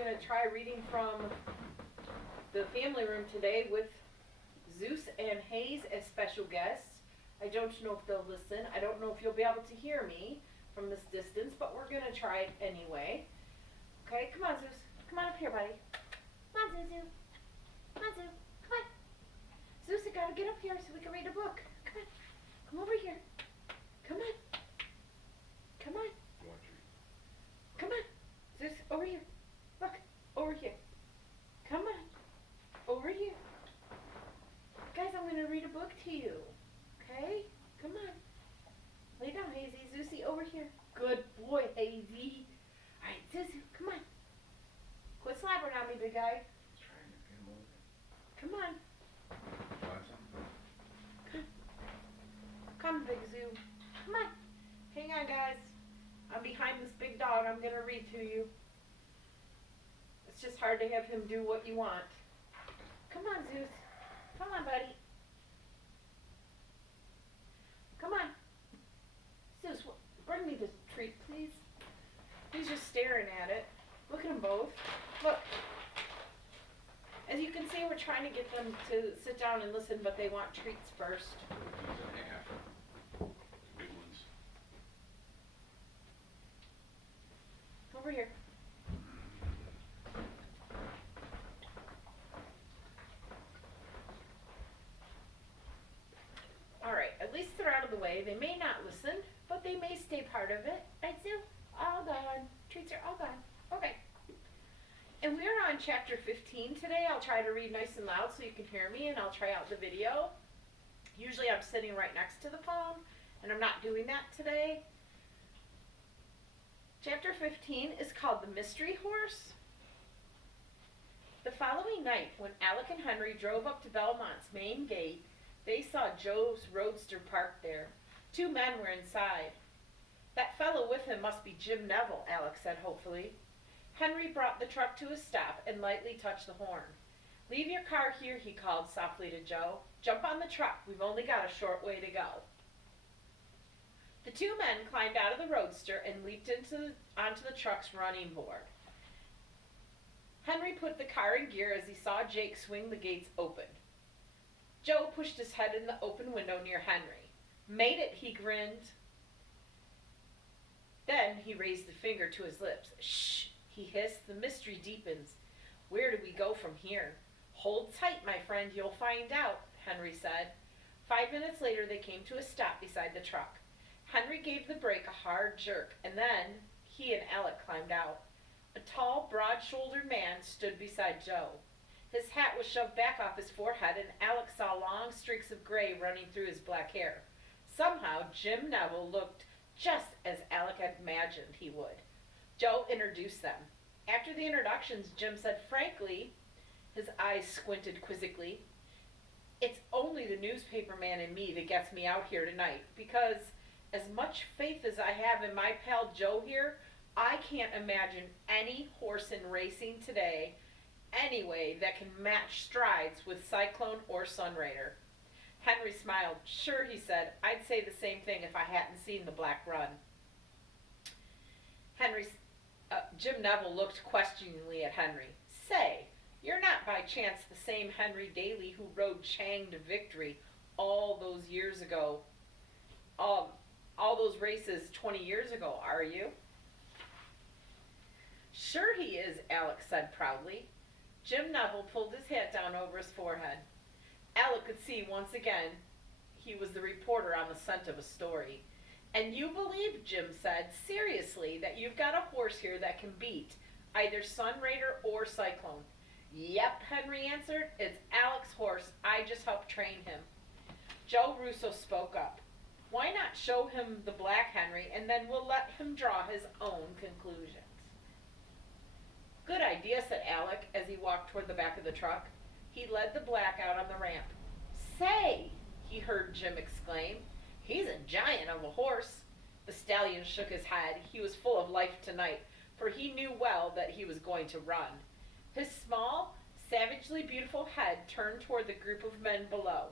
going to try reading from the family room today with Zeus and Hayes as special guests. I don't know if they'll listen. I don't know if you'll be able to hear me from this distance, but we're going to try it anyway. Okay, come on, Zeus. Come on up here, buddy. Come on, Zuzu. Come on, Zeus. Come on. Zeus, you got to get up here so we can read a book. Come on. Come over here. Come on. Come on. Come on. Zeus, over here. Look, over here. Come on. Over here. Guys, I'm going to read a book to you. Okay? Come on. Lay down, Hazy. Zeusy, over here. Good boy, Hazy. All right, Zeus, come on. Quit slobbering on me, big guy. Come on. Come, big Zoo. Come on. Hang on, guys. I'm behind this big dog. I'm going to read to you. It's just hard to have him do what you want. Come on, Zeus. Come on, buddy. Come on. Zeus, bring me this treat, please. He's just staring at it. Look at them both. Look. As you can see, we're trying to get them to sit down and listen, but they want treats first. Over here. Alright, at least they're out of the way. They may not listen, but they may stay part of it. Right, Sue? All gone. Treats are all gone. Okay. And we're on chapter 15 today. I'll try to read nice and loud so you can hear me, and I'll try out the video. Usually I'm sitting right next to the phone, and I'm not doing that today. Chapter 15 is called The Mystery Horse. The following night, when Alec and Henry drove up to Belmont's main gate, they saw Joe's roadster parked there. 2 men were inside. That fellow with him must be Jim Neville, Alec said hopefully. Henry brought the truck to a stop and lightly touched the horn. Leave your car here, he called softly to Joe. Jump on the truck. We've only got a short way to go. The 2 men climbed out of the roadster and leaped onto the truck's running board. Henry put the car in gear as he saw Jake swing the gates open. Joe pushed his head in the open window near Henry. Made it, he grinned. Then he raised a finger to his lips. Shh, he hissed. The mystery deepens. Where do we go from here? Hold tight, my friend, you'll find out, Henry said. 5 minutes later, they came to a stop beside the truck. Henry gave the brake a hard jerk, and then he and Alec climbed out. A tall, broad-shouldered man stood beside Joe. His hat was shoved back off his forehead, and Alec saw long streaks of gray running through his black hair. Somehow, Jim Neville looked just as Alec had imagined he would. Joe introduced them. After the introductions, Jim said frankly, his eyes squinted quizzically, it's only the newspaper man in me that gets me out here tonight, because as much faith as I have in my pal Joe here, I can't imagine any horse in racing today anyway that can match strides with Cyclone or Sunraider. Henry smiled. Sure, he said, I'd say the same thing if I hadn't seen the Black Run. Jim Neville looked questioningly at Henry. Say, you're not by chance the same Henry Daly who rode Chang to victory all those years ago, all those races 20 years ago, are you? Sure he is, Alec said proudly. Jim Neville pulled his hat down over his forehead. Alec could see once again he was the reporter on the scent of a story. And you believe, Jim said, seriously, that you've got a horse here that can beat either Sunraider or Cyclone? Yep, Henry answered. It's Alec's horse. I just helped train him. Joe Russo spoke up. Why not show him the black, Henry, and then we'll let him draw his own conclusions. Good idea, said Alec as he walked toward the back of the truck. He led the black out on the ramp. Say, he heard Jim exclaim, he's a giant of a horse. The stallion shook his head. He was full of life tonight, for he knew well that he was going to run. His small, savagely beautiful head turned toward the group of men below.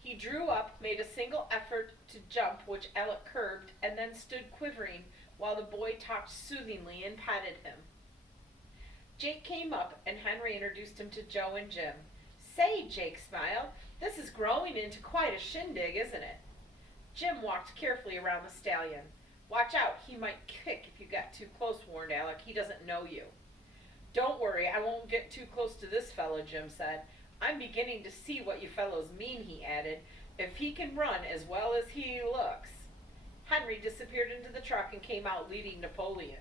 He drew up, made a single effort to jump, which Alec curbed, and then stood quivering while the boy talked soothingly and patted him. Jake came up and Henry introduced him to Joe and Jim. Say, Jake smiled, this is growing into quite a shindig, isn't it? Jim walked carefully around the stallion. Watch out, he might kick if you get too close, warned Alec. He doesn't know you. Don't worry, I won't get too close to this fellow, Jim said. I'm beginning to see what you fellows mean, he added, if he can run as well as he looks. Henry disappeared into the truck and came out leading Napoleon.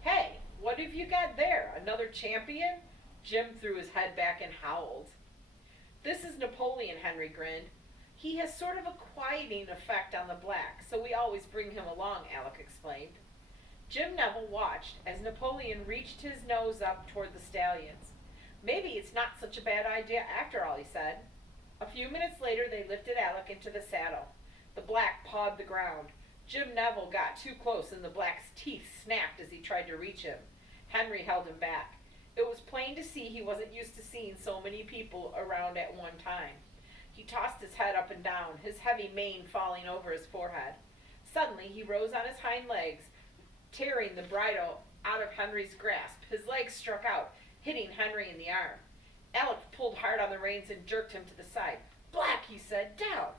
Hey, what have you got there? Another champion? Jim threw his head back and howled. This is Napoleon, Henry grinned. He has sort of a quieting effect on the black, so we always bring him along, Alec explained. Jim Neville watched as Napoleon reached his nose up toward the stallions. Maybe it's not such a bad idea after all, he said. A few minutes later, they lifted Alec into the saddle. The black pawed the ground. Jim Neville got too close and the black's teeth snapped as he tried to reach him. Henry held him back. It was plain to see he wasn't used to seeing so many people around at one time. He tossed his head up and down, his heavy mane falling over his forehead. Suddenly, he rose on his hind legs, tearing the bridle out of Henry's grasp. His legs struck out, hitting Henry in the arm. Alec pulled hard on the reins and jerked him to the side. Black, he said, down.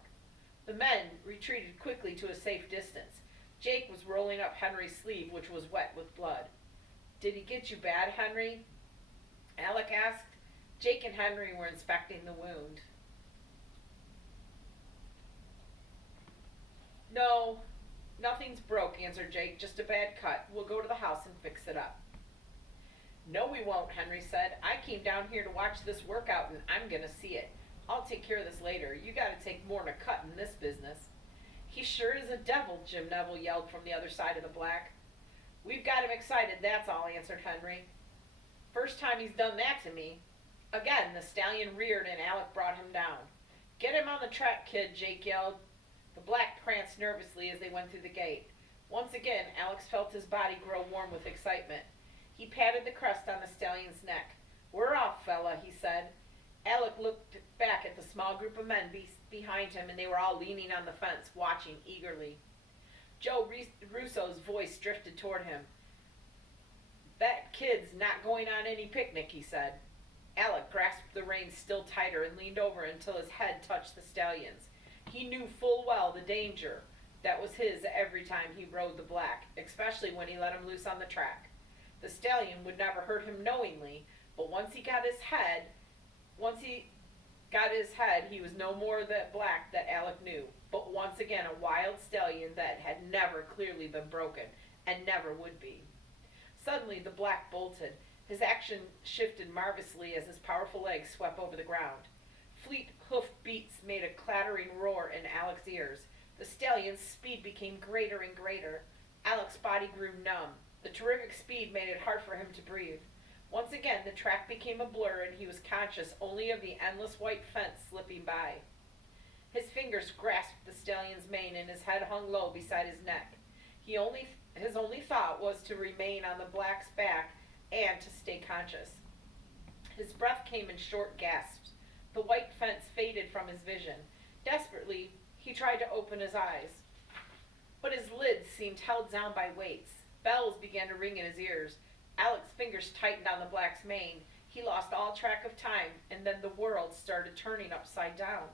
The men retreated quickly to a safe distance. Jake was rolling up Henry's sleeve, which was wet with blood. Did he get you bad, Henry? Alec asked. Jake and Henry were inspecting the wound. No, nothing's broke, answered Jake. Just a bad cut. We'll go to the house and fix it up. No, we won't, Henry said. I came down here to watch this workout and I'm going to see it. I'll take care of this later. You got to take more than a cut in this business. He sure is a devil, Jim Neville yelled from the other side of the black. We've got him excited, that's all, answered Henry. First time he's done that to me. Again, the stallion reared and Alec brought him down. Get him on the track, kid, Jake yelled. The black pranced nervously as they went through the gate. Once again, Alex felt his body grow warm with excitement. He patted the crest on the stallion's neck. We're off, fella, he said. Alec looked back at the small group of men behind him, and they were all leaning on the fence, watching eagerly. Joe Russo's voice drifted toward him. That kid's not going on any picnic, he said. Alec grasped the reins still tighter and leaned over until his head touched the stallions. He knew full well the danger that was his every time he rode the black, especially when he let him loose on the track. The stallion would never hurt him knowingly, but once he got his head, he was no more that black that Alec knew, but once again a wild stallion that had never clearly been broken, and never would be. Suddenly the black bolted. His action shifted marvelously as his powerful legs swept over the ground. Fleet hoof beats made a clattering roar in Alec's ears. The stallion's speed became greater and greater. Alec's body grew numb. The terrific speed made it hard for him to breathe. Once again, the track became a blur and he was conscious only of the endless white fence slipping by. His fingers grasped the stallion's mane and his head hung low beside his neck. His only thought was to remain on the black's back and to stay conscious. His breath came in short gasps. The white fence faded from his vision. Desperately, he tried to open his eyes, but his lids seemed held down by weights. Bells began to ring in his ears. Alec's fingers tightened on the black's mane. He lost all track of time, and then the world started turning upside down.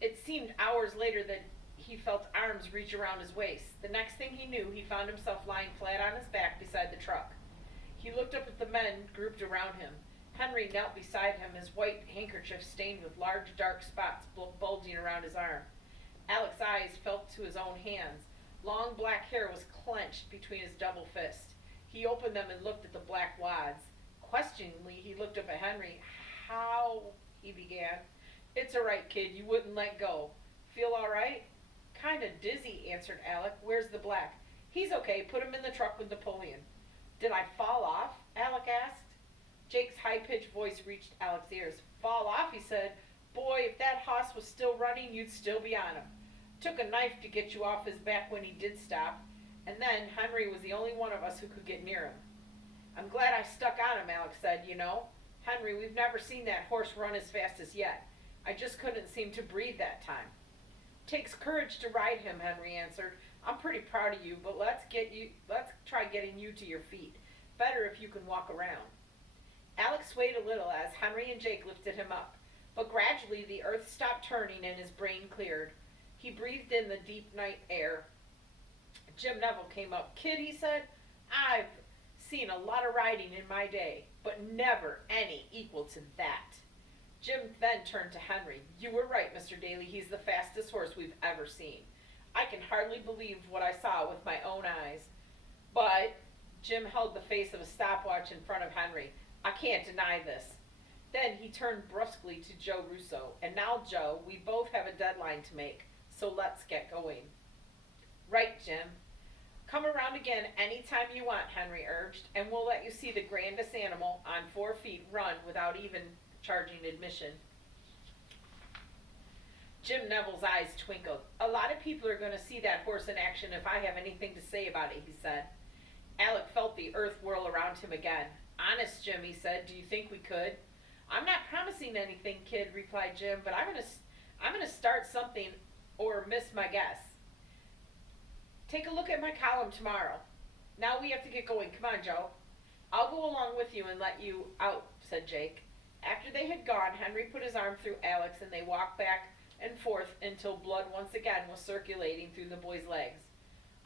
It seemed hours later that he felt arms reach around his waist. The next thing he knew, he found himself lying flat on his back beside the truck. He looked up at the men grouped around him. Henry knelt beside him, his white handkerchief stained with large dark spots bulging around his arm. Alec's eyes felt to his own hands. Long black hair was clenched between his double fists. He opened them and looked at the black wads. Questioningly, he looked up at Henry. How? He began. It's all right, kid. You wouldn't let go. Feel all right? Kind of dizzy, answered Alec. Where's the black? He's okay. Put him in the truck with Napoleon. Did I fall off? Alec asked. Jake's high-pitched voice reached Alec's ears. Fall off, he said. Boy, if that hoss was still running, you'd still be on him. Took a knife to get you off his back when he did stop. And then Henry was the only one of us who could get near him. I'm glad I stuck on him, Alec said, you know. Henry, we've never seen that horse run as fast as yet. I just couldn't seem to breathe that time. Takes courage to ride him, Henry answered. I'm pretty proud of you, but let's try getting you to your feet. Better if you can walk around. Alex swayed a little as Henry and Jake lifted him up, but gradually the earth stopped turning and his brain cleared. He breathed in the deep night air. Jim Neville came up. "Kid," he said, "I've seen a lot of riding in my day, but never any equal to that." Jim then turned to Henry. "You were right, Mr. Daly. He's the fastest horse we've ever seen. I can hardly believe what I saw with my own eyes." But Jim held the face of a stopwatch in front of Henry. "I can't deny this." Then he turned brusquely to Joe Russo. "And now, Joe, we both have a deadline to make, so let's get going." "Right, Jim. Come around again any time you want," Henry urged, "and we'll let you see the grandest animal on 4 feet run without even charging admission." Jim Neville's eyes twinkled. "A lot of people are going to see that horse in action if I have anything to say about it," he said. Alec felt the earth whirl around him again. "Honest, Jim," he said, "do you think we could?" "I'm not promising anything, kid," replied Jim, "but I'm gonna start something or miss my guess. Take a look at my column tomorrow. Now we have to get going. Come on, Joe." "I'll go along with you and let you out," said Jake. After they had gone, Henry put his arm through Alec's and they walked back and forth until blood once again was circulating through the boy's legs.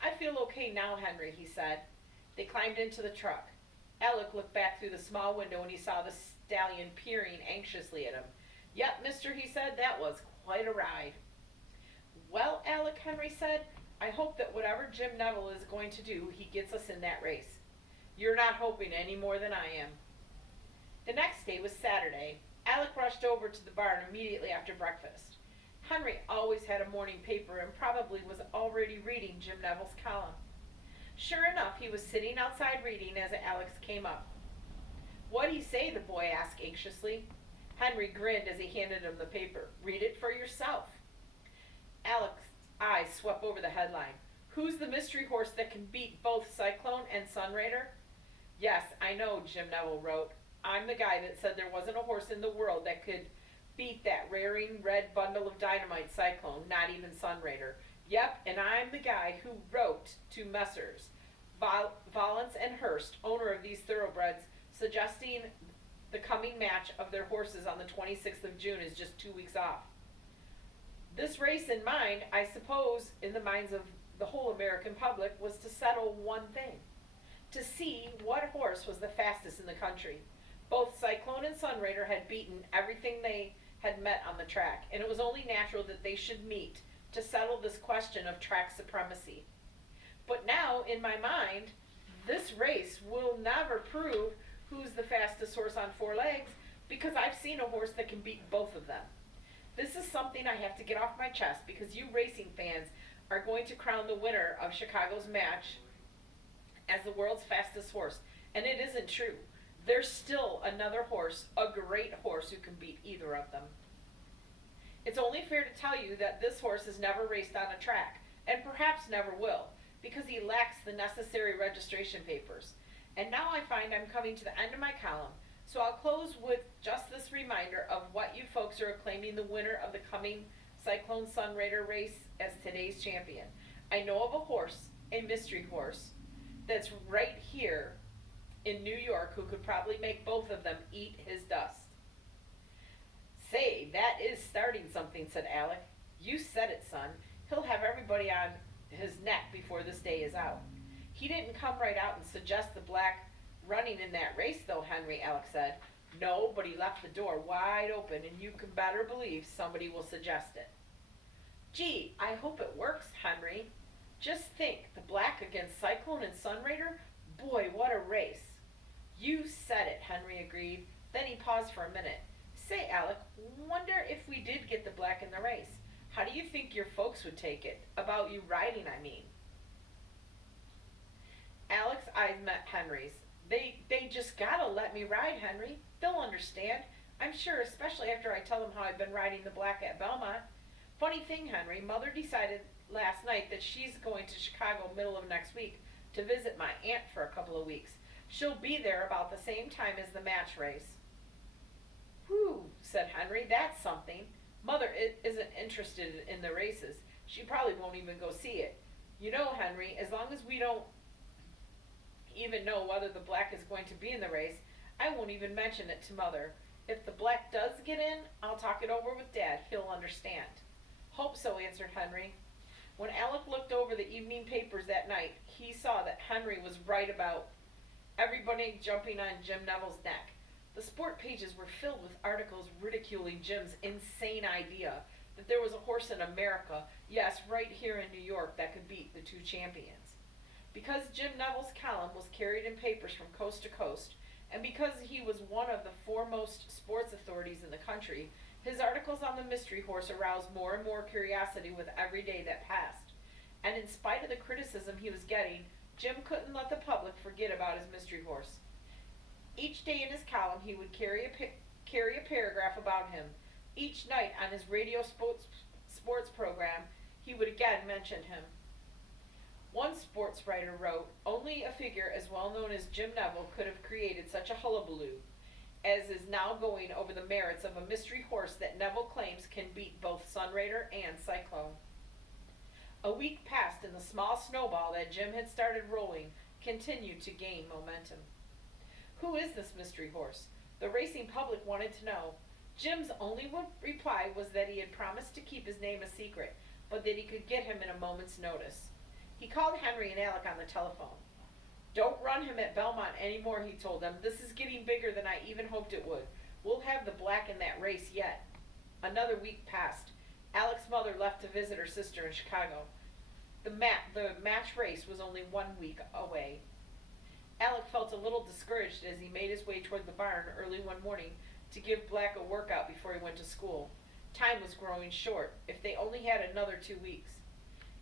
"I feel okay now, Henry," he said. They climbed into the truck. Alec looked back through the small window and he saw the stallion peering anxiously at him. "Yep, mister," he said, "that was quite a ride." "Well, Alec," Henry said, "I hope that whatever Jim Neville is going to do, he gets us in that race." "You're not hoping any more than I am." The next day was Saturday. Alec rushed over to the barn immediately after breakfast. Henry always had a morning paper and probably was already reading Jim Neville's column. Sure enough, he was sitting outside reading as Alex came up. "What'd he say?" the boy asked anxiously. Henry grinned as he handed him the paper. "Read it for yourself." Alex's eyes swept over the headline. "Who's the mystery horse that can beat both Cyclone and Sunraider?" "Yes, I know," Jim Neville wrote. "I'm the guy that said there wasn't a horse in the world that could beat that raring red bundle of dynamite Cyclone, not even Sunraider. Yep, and I'm the guy who wrote to Messrs. Valence and Hurst, owner of these thoroughbreds, suggesting the coming match of their horses on the 26th of June is just 2 weeks off. This race in mind, I suppose, in the minds of the whole American public, was to settle one thing. To see what horse was the fastest in the country. Both Cyclone and Sunraider had beaten everything they had met on the track, and it was only natural that they should meet to settle this question of track supremacy. But now, in my mind, this race will never prove who's the fastest horse on 4 legs, because I've seen a horse that can beat both of them. This is something I have to get off my chest, because you racing fans are going to crown the winner of Chicago's match as the world's fastest horse, and it isn't true. There's still another horse, a great horse, who can beat either of them. It's only fair to tell you that this horse has never raced on a track, and perhaps never will, because he lacks the necessary registration papers. And now I find I'm coming to the end of my column, so I'll close with just this reminder of what you folks are acclaiming the winner of the coming Cyclone Sunraider race as today's champion. I know of a horse, a mystery horse, that's right here in New York who could probably make both of them eat his dust. Say, that is starting something, said Alec. You said it, son. He'll have everybody on his neck before this day is out. He didn't come right out and suggest the black running in that race, though, Henry, Alec said. No, but he left the door wide open, and you can better believe somebody will suggest it. Gee, I hope it works, Henry. Just think, the black against Cyclone and Sunraider? Boy, what a race. You said it, Henry agreed. Then he paused for a minute. Say, Alec, wonder if we did get the black in the race. How do you think your folks would take it? About you riding, I mean. Alec's eyes met Henry's. They just gotta let me ride, Henry. They'll understand. I'm sure, especially after I tell them how I've been riding the black at Belmont. Funny thing, Henry, Mother decided last night that she's going to Chicago middle of next week to visit my aunt for a couple of weeks. She'll be there about the same time as the match race. Whew, said Henry, that's something. Mother isn't interested in the races. She probably won't even go see it. You know, Henry, as long as we don't even know whether the black is going to be in the race, I won't even mention it to Mother. If the black does get in, I'll talk it over with Dad. He'll understand. Hope so, answered Henry. When Alec looked over the evening papers that night, he saw that Henry was right about everybody jumping on Jim Neville's neck. The sport pages were filled with articles ridiculing Jim's insane idea that there was a horse in America, yes, right here in New York, that could beat the two champions. Because Jim Neville's column was carried in papers from coast to coast, and because he was one of the foremost sports authorities in the country, his articles on the mystery horse aroused more and more curiosity with every day that passed. And in spite of the criticism he was getting, Jim couldn't let the public forget about his mystery horse. Each day in his column he would carry a paragraph about him. Each night on his radio sports program he would again mention him. One sports writer wrote, "Only a figure as well known as Jim Neville could have created such a hullabaloo as is now going over the merits of a mystery horse that Neville claims can beat both Sunraider and Cyclone." A week passed and the small snowball that Jim had started rolling continued to gain momentum. Who is this mystery horse? The racing public wanted to know. Jim's only reply was that he had promised to keep his name a secret, but that he could get him in a moment's notice. He called Henry and Alec on the telephone. "Don't run him at Belmont anymore," he told them. "This is getting bigger than I even hoped it would. We'll have the black in that race yet." Another week passed. Alec's mother left to visit her sister in Chicago. The match race was only 1 week away. Alec felt a little discouraged as he made his way toward the barn early one morning to give Black a workout before he went to school. Time was growing short. If they only had another 2 weeks.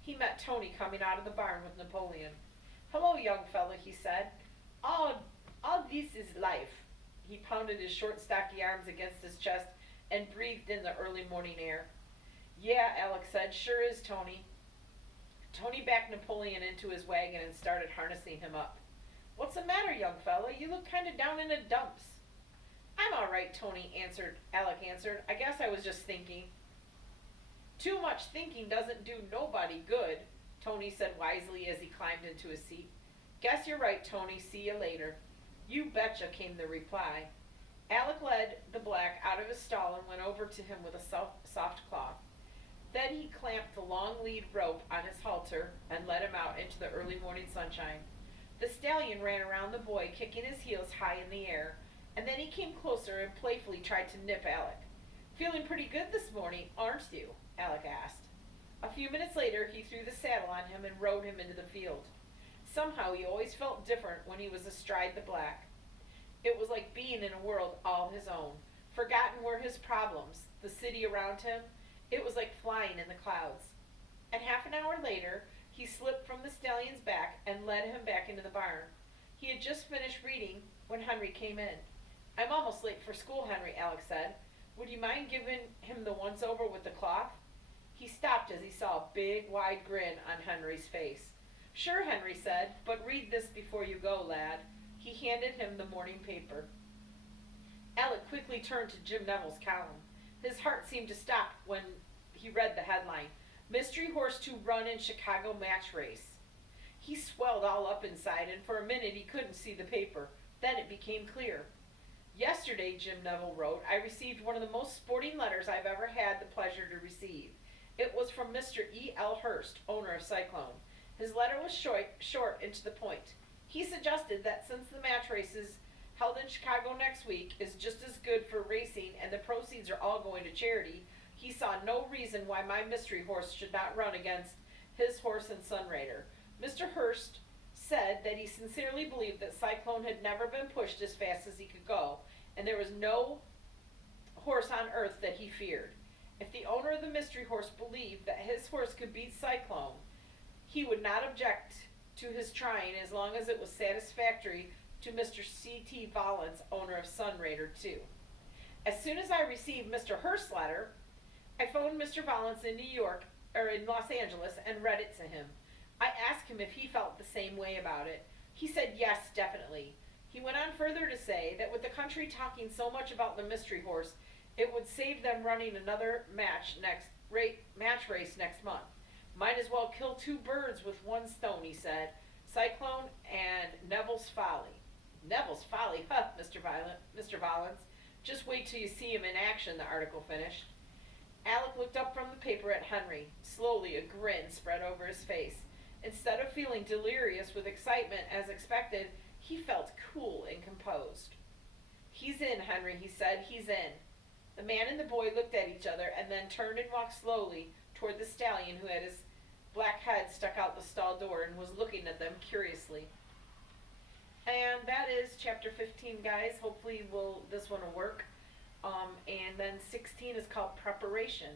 He met Tony coming out of the barn with Napoleon. "Hello, young fella," he said. All this is life." He pounded his short, stocky arms against his chest and breathed in the early morning air. "Yeah," Alec said, "sure is, Tony." Tony backed Napoleon into his wagon and started harnessing him up. "What's the matter, young fella? You look kind of down in the dumps." "I'm all right," Alec answered. "I guess I was just thinking." "Too much thinking doesn't do nobody good," Tony said wisely as he climbed into his seat. "Guess you're right, Tony. See you later." "You betcha," came the reply. Alec led the black out of his stall and went over to him with a soft cloth. Then he clamped the long lead rope on his halter and led him out into the early morning sunshine. The stallion ran around the boy, kicking his heels high in the air, and then he came closer and playfully tried to nip Alec. "Feeling pretty good this morning, aren't you?" Alec asked. A few minutes later, he threw the saddle on him and rode him into the field. Somehow he always felt different when he was astride the black. It was like being in a world all his own. Forgotten were his problems, the city around him. It was like flying in the clouds. And half an hour later, he slipped from the stallion's back and led him back into the barn. He had just finished reading when Henry came in. "I'm almost late for school, Henry," Alec said. "Would you mind giving him the once-over with the cloth?" He stopped as he saw a big, wide grin on Henry's face. "Sure," Henry said, "but read this before you go, lad." He handed him the morning paper. Alec quickly turned to Jim Neville's column. His heart seemed to stop when he read the headline, "Mystery Horse to Run in Chicago Match Race." He swelled all up inside, and for a minute he couldn't see the paper. Then it became clear. "Yesterday," Jim Neville wrote, "I received one of the most sporting letters I've ever had the pleasure to receive. It was from Mr. E. L. Hurst, owner of Cyclone. His letter was short and to the point. He suggested that since the match races held in Chicago next week is just as good for racing and the proceeds are all going to charity, he saw no reason why my mystery horse should not run against his horse and Sunraider. Mr. Hurst said that he sincerely believed that Cyclone had never been pushed as fast as he could go, and there was no horse on earth that he feared. If the owner of the mystery horse believed that his horse could beat Cyclone, he would not object to his trying as long as it was satisfactory to Mr. C.T. Valance, owner of Sunraider, too. As soon as I received Mr. Hurst's letter, I phoned Mr. Valance in in Los Angeles and read it to him. I asked him if he felt the same way about it. He said yes, definitely. He went on further to say that with the country talking so much about the mystery horse, it would save them running another match race next month. Might as well kill two birds with one stone, he said. Cyclone and Neville's Folly. Neville's folly, huh, Mr. Valance. Just wait till you see him in action, the article finished. Alec looked up from the paper at Henry. Slowly, a grin spread over his face. Instead of feeling delirious with excitement as expected, he felt cool and composed. He's in, Henry, he said. He's in. The man and the boy looked at each other and then turned and walked slowly toward the stallion who had his black head stuck out the stall door and was looking at them curiously. And that is chapter 15, guys. Hopefully this one will work. And then 16 is called Preparation.